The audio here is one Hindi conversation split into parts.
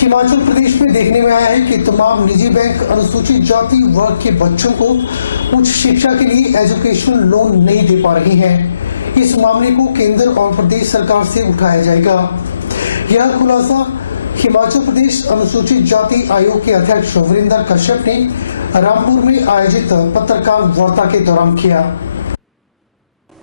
हिमाचल प्रदेश में देखने में आया है कि तमाम निजी बैंक अनुसूचित जाति वर्ग के बच्चों को उच्च शिक्षा के लिए एजुकेशन लोन नहीं दे पा रही हैं। इस मामले को केंद्र और प्रदेश सरकार से उठाया जाएगा। यह खुलासा हिमाचल प्रदेश अनुसूचित जाति आयोग के अध्यक्ष वीरेंद्र कश्यप ने रामपुर में आयोजित पत्रकार वार्ता के दौरान किया।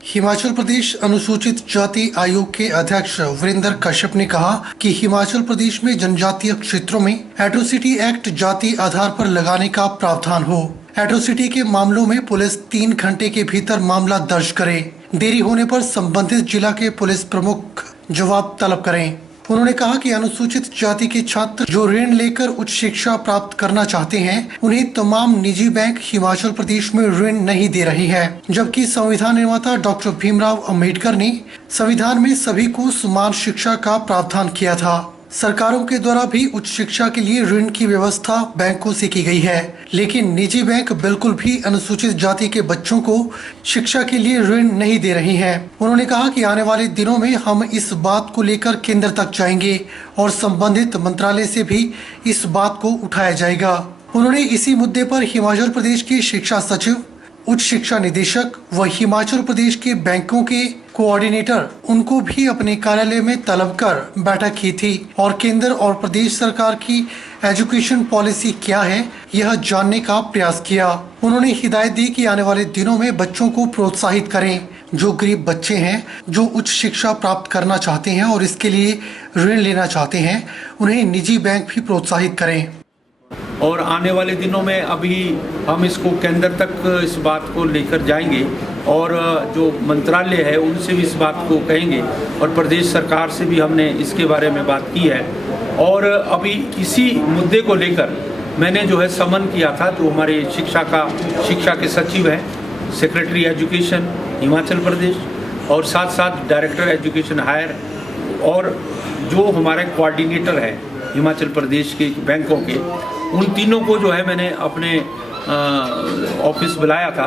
हिमाचल प्रदेश अनुसूचित जाति आयोग के अध्यक्ष वीरेंद्र कश्यप ने कहा कि हिमाचल प्रदेश में जनजातीय क्षेत्रों में एट्रोसिटी एक्ट जाति आधार पर लगाने का प्रावधान हो। एट्रोसिटी के मामलों में पुलिस 3 घंटे के भीतर मामला दर्ज करे। देरी होने पर संबंधित जिला के पुलिस प्रमुख जवाब तलब करें। उन्होंने कहा कि अनुसूचित जाति के छात्र जो ऋण लेकर उच्च शिक्षा प्राप्त करना चाहते हैं, उन्हें तमाम निजी बैंक हिमाचल प्रदेश में ऋण नहीं दे रही है, जबकि संविधान निर्माता डॉक्टर भीमराव अंबेडकर ने संविधान में सभी को समान शिक्षा का प्रावधान किया था। सरकारों के द्वारा भी उच्च शिक्षा के लिए ऋण की व्यवस्था बैंकों से की गई है, लेकिन निजी बैंक बिल्कुल भी अनुसूचित जाति के बच्चों को शिक्षा के लिए ऋण नहीं दे रही हैं। उन्होंने कहा कि आने वाले दिनों में हम इस बात को लेकर केंद्र तक जाएंगे और संबंधित मंत्रालय से भी इस बात को उठाया जाएगा। उन्होंने इसी मुद्दे पर हिमाचल प्रदेश के शिक्षा सचिव, उच्च शिक्षा निदेशक व हिमाचल प्रदेश के बैंकों के कोऑर्डिनेटर उनको भी अपने कार्यालय में तलब कर बैठक की थी और केंद्र और प्रदेश सरकार की एजुकेशन पॉलिसी क्या है यह जानने का प्रयास किया। उन्होंने हिदायत दी कि आने वाले दिनों में बच्चों को प्रोत्साहित करें। जो गरीब बच्चे हैं, जो उच्च शिक्षा प्राप्त करना चाहते हैं और इसके लिए ऋण लेना चाहते हैं, उन्हें निजी बैंक भी प्रोत्साहित करें। और आने वाले दिनों में अभी हम इसको केंद्र तक इस बात को लेकर जाएंगे और जो मंत्रालय है उनसे भी इस बात को कहेंगे और प्रदेश सरकार से भी हमने इसके बारे में बात की है। और अभी इसी मुद्दे को लेकर मैंने जो है समन किया था, जो हमारे शिक्षा के सचिव हैं, सेक्रेटरी एजुकेशन हिमाचल प्रदेश और साथ साथ डायरेक्टर एजुकेशन हायर और जो हमारे कोऑर्डिनेटर है हिमाचल प्रदेश के बैंकों के, उन तीनों को जो है मैंने अपने ऑफिस बुलाया था।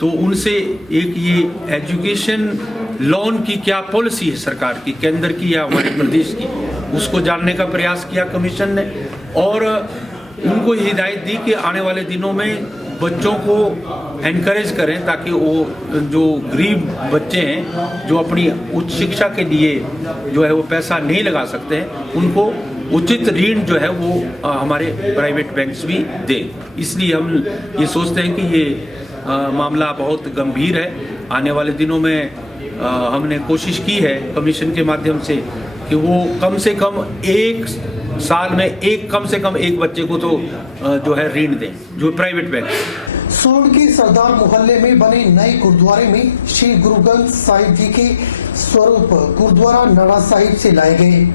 तो उनसे एक ये एजुकेशन लोन की क्या पॉलिसी है सरकार की, केंद्र की या हमारे प्रदेश की, उसको जानने का प्रयास किया कमीशन ने और उनको हिदायत दी कि आने वाले दिनों में बच्चों को एनकरेज करें ताकि वो जो गरीब बच्चे हैं जो अपनी उच्च शिक्षा के लिए जो है वो पैसा नहीं लगा सकते हैं, उनको उचित ऋण जो है वो हमारे प्राइवेट बैंक्स भी दें। इसलिए हम ये सोचते हैं कि ये मामला बहुत गंभीर है। आने वाले दिनों में हमने कोशिश की है कमीशन के माध्यम से कि वो कम से कम एक साल में कम से कम एक बच्चे को तो जो है ऋण दें, जो प्राइवेट बैंक। सोलन के सरदार मोहल्ले में बने नए गुरुद्वारे में श्री गुरु ग्रंथ साहिब जी के स्वरूप गुरुद्वारा नड़ा साहिब से लाए गए।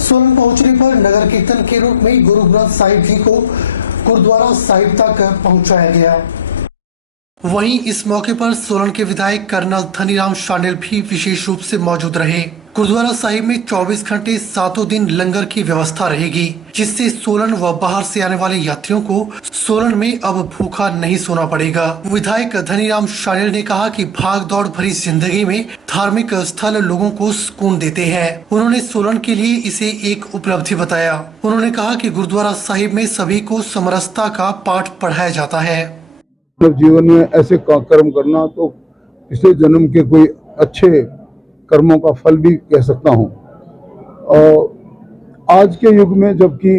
सोलन पहुंचने पर नगर कीर्तन के रूप में गुरु ग्रंथ साहिब जी को गुरुद्वारा साहिब तक पहुंचाया गया। वहीं इस मौके पर सोलन के विधायक कर्नल धनीराम शांडिल भी विशेष रूप से मौजूद रहे। गुरुद्वारा साहिब में 24 घंटे 7 दिन लंगर की व्यवस्था रहेगी, जिससे सोलन व बाहर से आने वाले यात्रियों को सोलन में अब भूखा नहीं सोना पड़ेगा। विधायक धनीराम शांडिल ने कहा कि भाग दौड़ भरी जिंदगी में धार्मिक स्थल लोगों को सुकून देते हैं। उन्होंने सोलन के लिए इसे एक उपलब्धि बताया। उन्होंने कहा कि गुरुद्वारा साहिब में सभी को समरसता का पाठ पढ़ाया जाता है। जीवन में ऐसे कर्म करना तो पिछले जन्म के कोई अच्छे कर्मों का फल भी कह सकता हूँ। और आज के युग में जबकि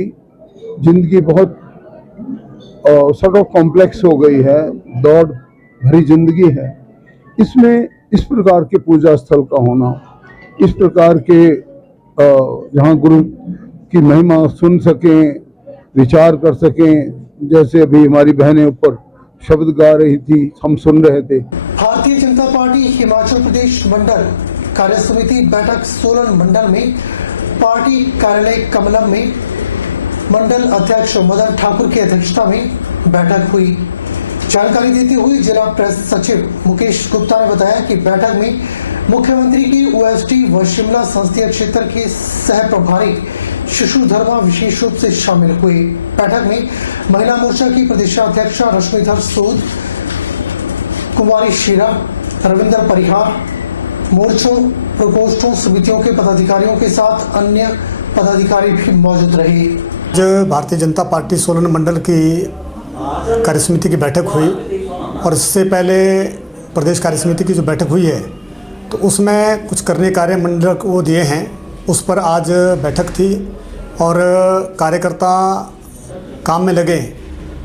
जिंदगी बहुत सॉर्ट ऑफ कॉम्प्लेक्स हो गई है, दौड़ भरी जिंदगी है, इसमें इस प्रकार के पूजा स्थल का होना, इस प्रकार के जहाँ गुरु की महिमा सुन सकें, विचार कर सकें, जैसे अभी हमारी बहनें ऊपर शब्द गा रही थी, हम सुन रहे थे। भारतीय जनता पार्टी हिमाचल प्रदेश मंडल कार्य समिति बैठक सोलन मंडल में पार्टी कार्यालय कमलम में मंडल अध्यक्ष मदन ठाकुर की अध्यक्षता में बैठक हुई। जानकारी देते हुए जिला प्रेस सचिव मुकेश गुप्ता ने बताया कि बैठक में मुख्यमंत्री की ओएसडी व शिमला संसदीय क्षेत्र के सह प्रभारी शिशु धर्मा विशेष रूप से शामिल हुए। बैठक में महिला मोर्चा की प्रदेशाध्यक्ष रश्मिधर सूद, कुमारी शीरा, रविंद्र परिहार, मोर्चों प्रकोष्ठों समितियों के पदाधिकारियों के साथ अन्य पदाधिकारी भी मौजूद रहे। आज भारतीय जनता पार्टी सोलन मंडल की कार्यसमिति की बैठक हुई और इससे पहले प्रदेश कार्यसमिति की जो बैठक हुई है तो उसमें कुछ करने कार्य मंडल को दिए हैं, उस पर आज बैठक थी और कार्यकर्ता काम में लगे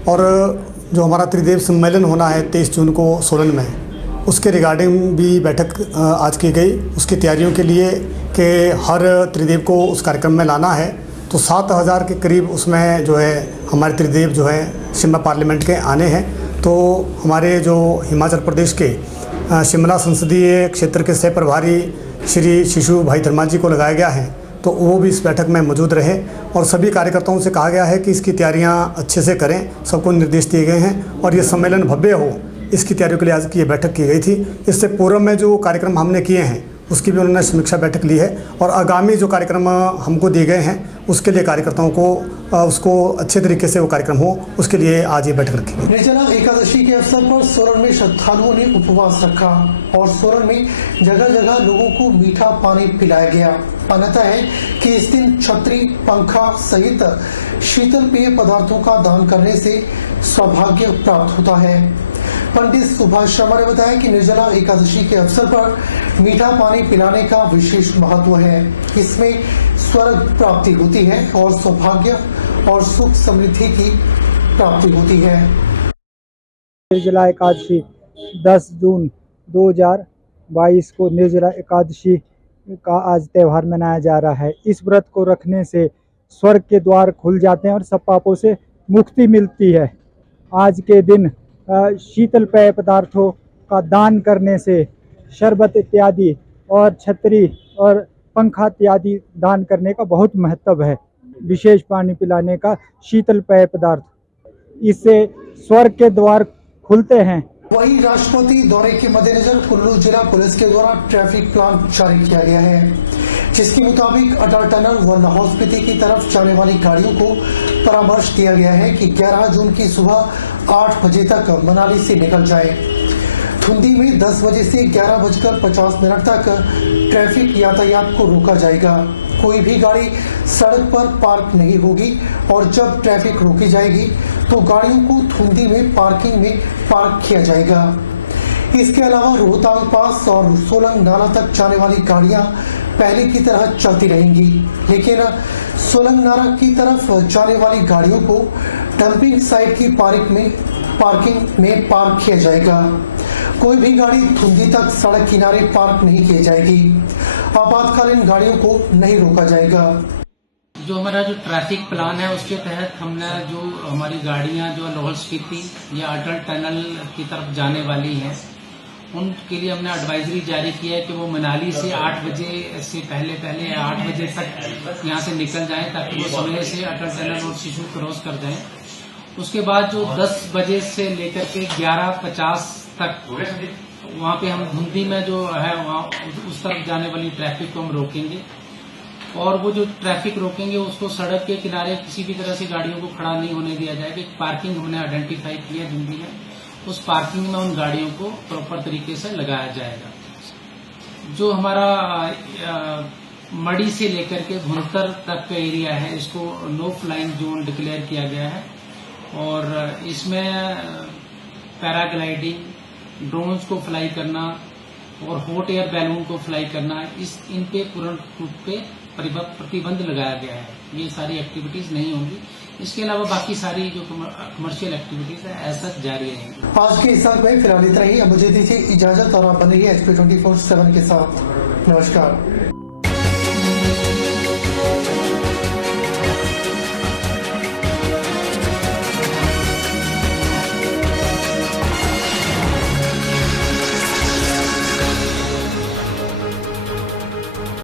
और जो हमारा त्रिदेव सम्मेलन होना है 23 जून को सोलन में, उसके रिगार्डिंग भी बैठक आज की गई। उसकी तैयारियों के लिए कि हर त्रिदेव को उस कार्यक्रम में लाना है, तो 7000 के करीब उसमें जो है हमारे त्रिदेव जो है शिमला पार्लियामेंट के आने हैं। तो हमारे जो हिमाचल प्रदेश के शिमला संसदीय क्षेत्र के सह प्रभारी श्री शिशु भाई धर्मा जी को लगाया गया है, तो वो भी इस बैठक में मौजूद रहे और सभी कार्यकर्ताओं से कहा गया है कि इसकी तैयारियां अच्छे से करें। सबको निर्देश दिए गए हैं और ये सम्मेलन भव्य हो, इसकी तैयारियों के लिए आज की ये बैठक की गई थी। इससे पूर्व में जो कार्यक्रम हमने किए हैं उसकी भी उन्होंने समीक्षा बैठक ली है और आगामी जो कार्यक्रम हमको दिए गए हैं उसके लिए कार्यकर्ताओं को उसको अच्छे तरीके से वो कार्यक्रम हो, उसके लिए आज ये बैठक रखी गई। निर्जला एकादशी के अवसर पर सोलन में श्रद्धालुओं ने उपवास रखा और सोलन में जगह जगह लोगों को मीठा पानी पिलाया गया। मान्यता है कि इस दिन छतरी, पंखा सहित शीतल पेय पदार्थों का दान करने से सौभाग्य प्राप्त होता है। पंडित सुभाष शर्मा ने बताया कि निर्जला एकादशी के अवसर पर मीठा पानी पिलाने का विशेष महत्व है। इसमें स्वर्ग प्राप्ति होती है और सौभाग्य और सुख समृद्धि की प्राप्ति होती है। निर्जला एकादशी 10 जून 2022 को निर्जला एकादशी का आज त्यौहार मनाया जा रहा है। इस व्रत को रखने से स्वर्ग के द्वार खुल जाते हैं और सब पापों से मुक्ति मिलती है। आज के दिन शीतल पेय पदार्थों का दान करने से शरबत इत्यादि और छतरी और पंखा इत्यादि दान करने का बहुत महत्व है। विशेष पानी पिलाने का शीतल पेय पदार्थ, इससे स्वर्ग के द्वार खुलते हैं। वहीं राष्ट्रपति दौरे के मद्देनजर कुल्लू जिला पुलिस के द्वारा ट्रैफिक प्लान जारी किया गया है, जिसके मुताबिक अटल टनल व लाहौल स्पीति की तरफ जाने वाली गाड़ियों को परामर्श दिया गया है कि 11 जून की सुबह 8 बजे तक मनाली से निकल जाए। धुंधी में 10 बजे से 11:50 तक ट्रैफिक यातायात को रोका जाएगा। कोई भी गाड़ी सड़क पर पार्क नहीं होगी और जब ट्रैफिक रोकी जाएगी तो गाड़ियों को धुंधी में पार्किंग में पार्क किया जाएगा। इसके अलावा रोहतांग पास और सोलंग नाला तक जाने वाली गाड़ियां पहले की तरह चलती रहेंगी, लेकिन सोलंग नाला की तरफ जाने वाली गाड़ियों को डंपिंग साइट की पार्किंग में पार्क किया जाएगा। कोई भी गाड़ी धुंधी तक सड़क किनारे पार्क नहीं की जाएगी। आपातकालीन गाड़ियों को नहीं रोका जाएगा। जो हमारा जो ट्रैफिक प्लान है उसके तहत हमने जो हमारी गाड़ियां जो लाहौल स्पीति या अटल टनल की तरफ जाने वाली हैं उनके लिए हमने एडवाइजरी जारी किया है कि वो मनाली से 8 बजे से पहले 8 बजे तक यहाँ से निकल जाएं ताकि वो समय से अटल टनल और शिशु क्रॉस कर जाएं। उसके बाद जो 10 बजे से लेकर के 11:50 तक वहाँ पे हम धुंधी में जो है वहाँ उस तरफ जाने वाली ट्रैफिक को हम रोकेंगे और वो जो ट्रैफिक रोकेंगे उसको सड़क के किनारे किसी भी तरह से गाड़ियों को खड़ा नहीं होने दिया जाएगा। एक पार्किंग हमने आइडेंटिफाई किया धुंधी में, उस पार्किंग में उन गाड़ियों को प्रॉपर तरीके से लगाया जाएगा। जो हमारा मड़ी से लेकर के भुनकर तक का एरिया है इसको नो फ्लाइंग जोन डिक्लेयर किया गया है और इसमें पैराग्लाइडिंग, ड्रोन्स को फ्लाई करना और हॉट एयर बैलून को फ्लाई करना, इन पे पूर्ण रूप पे प्रतिबंध लगाया गया है। ये सारी एक्टिविटीज नहीं होंगी। इसके अलावा बाकी सारी जो कमर्शियल एक्टिविटीज है ऐसा जारी रहेंगी। आज के इस अंक में फिलहाल इतना ही। मुझे दीजिए इजाजत और आप बन रही है HP 24/7 के साथ। नमस्कार।